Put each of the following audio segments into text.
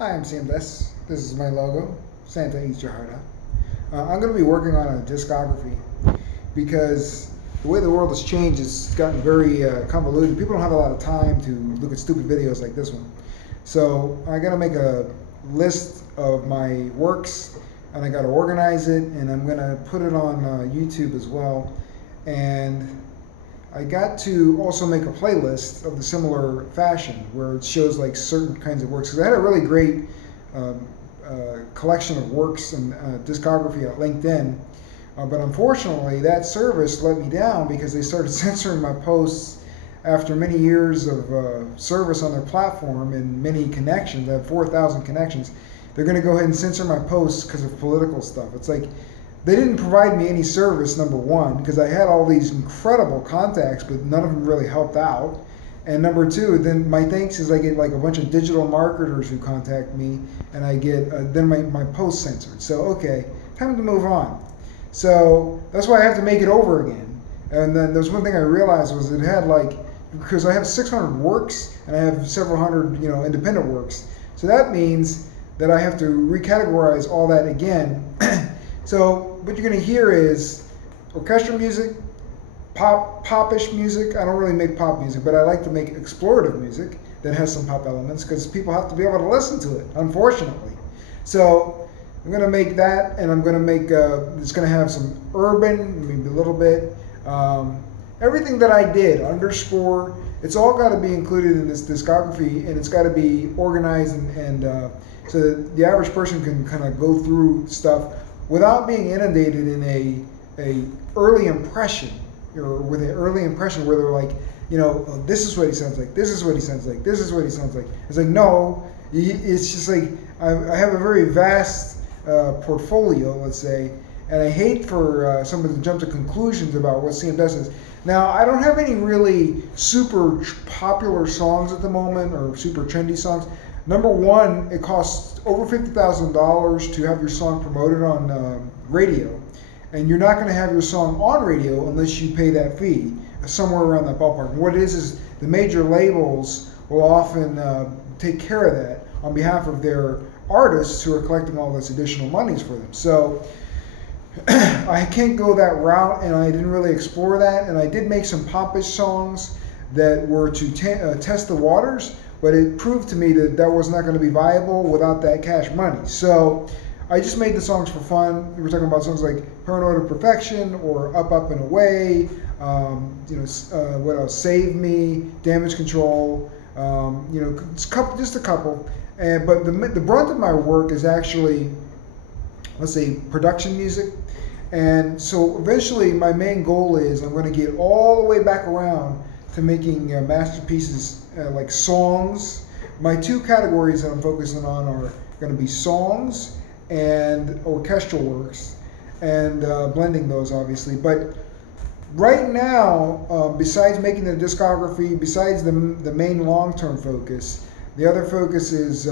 Hi, I'm Sam This. This is my logo. Santa eats your heart out. I'm going to be working on a discography because the way the world has changed has gotten very convoluted. People don't have a lot of time to look at stupid videos like this one. So I got to make a list of my works, and I got to organize it, and I'm going to put it on YouTube as well. And I got to also make a playlist of the similar fashion where it shows like certain kinds of works. Because I had a really great collection of works and discography at LinkedIn, but unfortunately that service let me down because they started censoring my posts after many years of service on their platform and many connections. I have 4,000 connections. They're going to go ahead and censor my posts because of political stuff. It's like they didn't provide me any service, number one, because I had all these incredible contacts, but none of them really helped out. And number two, then my thanks is I get like a bunch of digital marketers who contact me, and I get then my posts censored. So, okay, time to move on. So that's why I have to make it over again. And then there's one thing I realized was it had like, because I have 600 works and I have several hundred, independent works. So that means that I have to recategorize all that again. So what you're going to hear is orchestral music, popish music. I don't really make pop music, but I like to make explorative music that has some pop elements because people have to be able to listen to it, unfortunately. So I'm going to make that, and I'm going to make, it's going to have some urban, maybe a little bit. Everything that I did, underscore, it's all got to be included in this discography, and it's got to be organized and so that the average person can kind of go through stuff without being inundated in a early impression, or with an early impression where they're like, oh, this is what he sounds like, this is what he sounds like, this is what he sounds like. It's like, no, it's just like, I have a very vast portfolio, let's say, and I hate for someone to jump to conclusions about what CMS is. Now, I don't have any really super popular songs at the moment, or super trendy songs. Number one, it costs over $50,000 to have your song promoted on radio. And you're not going to have your song on radio unless you pay that fee, somewhere around that ballpark. And what it is the major labels will often take care of that on behalf of their artists who are collecting all this additional monies for them. So I can't go that route, and I didn't really explore that. And I did make some popish songs that were to test the waters, but it proved to me that that was not going to be viable without that cash money. So I just made the songs for fun. We were talking about songs like Paranoid of Perfection or Up, Up and Away, what else? Save Me, Damage Control, just a couple. But the brunt of my work is actually, let's say, production music. And so eventually my main goal is I'm going to get all the way back around to making masterpieces like songs. My two categories that I'm focusing on are going to be songs and orchestral works, and blending those obviously. But right now, besides making the discography, besides the main long-term focus, the other focus is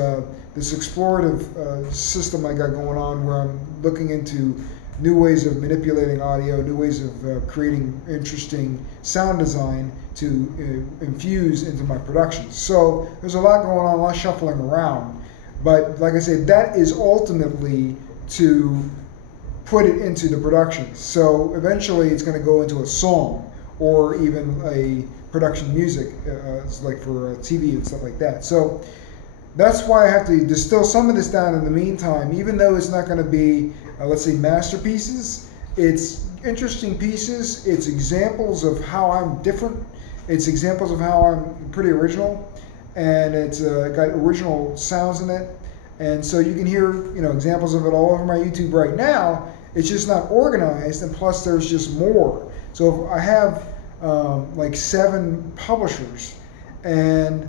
this explorative system I got going on where I'm looking into new ways of manipulating audio, new ways of creating interesting sound design to infuse into my productions. So there's a lot going on, a lot shuffling around. But like I said, that is ultimately to put it into the production. So eventually it's going to go into a song or even a production music, like for TV and stuff like that. So that's why I have to distill some of this down in the meantime, even though it's not going to be, let's say, masterpieces. It's interesting pieces. It's examples of how I'm different. It's examples of how I'm pretty original. And it's got original sounds in it. And so you can hear, examples of it all over my YouTube right now. It's just not organized, and plus there's just more. So if I have like 7 publishers, and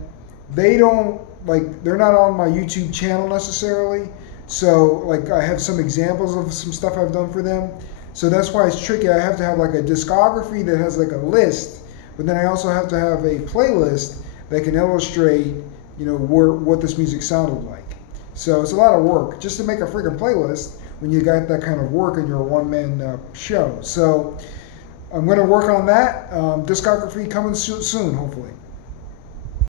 they're not on my YouTube channel necessarily. So like I have some examples of some stuff I've done for them. So that's why it's tricky. I have to have like a discography that has like a list, but then I also have to have a playlist that can illustrate, what this music sounded like. So it's a lot of work just to make a freaking playlist when you got that kind of work and you're a one-man show. So I'm going to work on that. Discography coming soon, hopefully.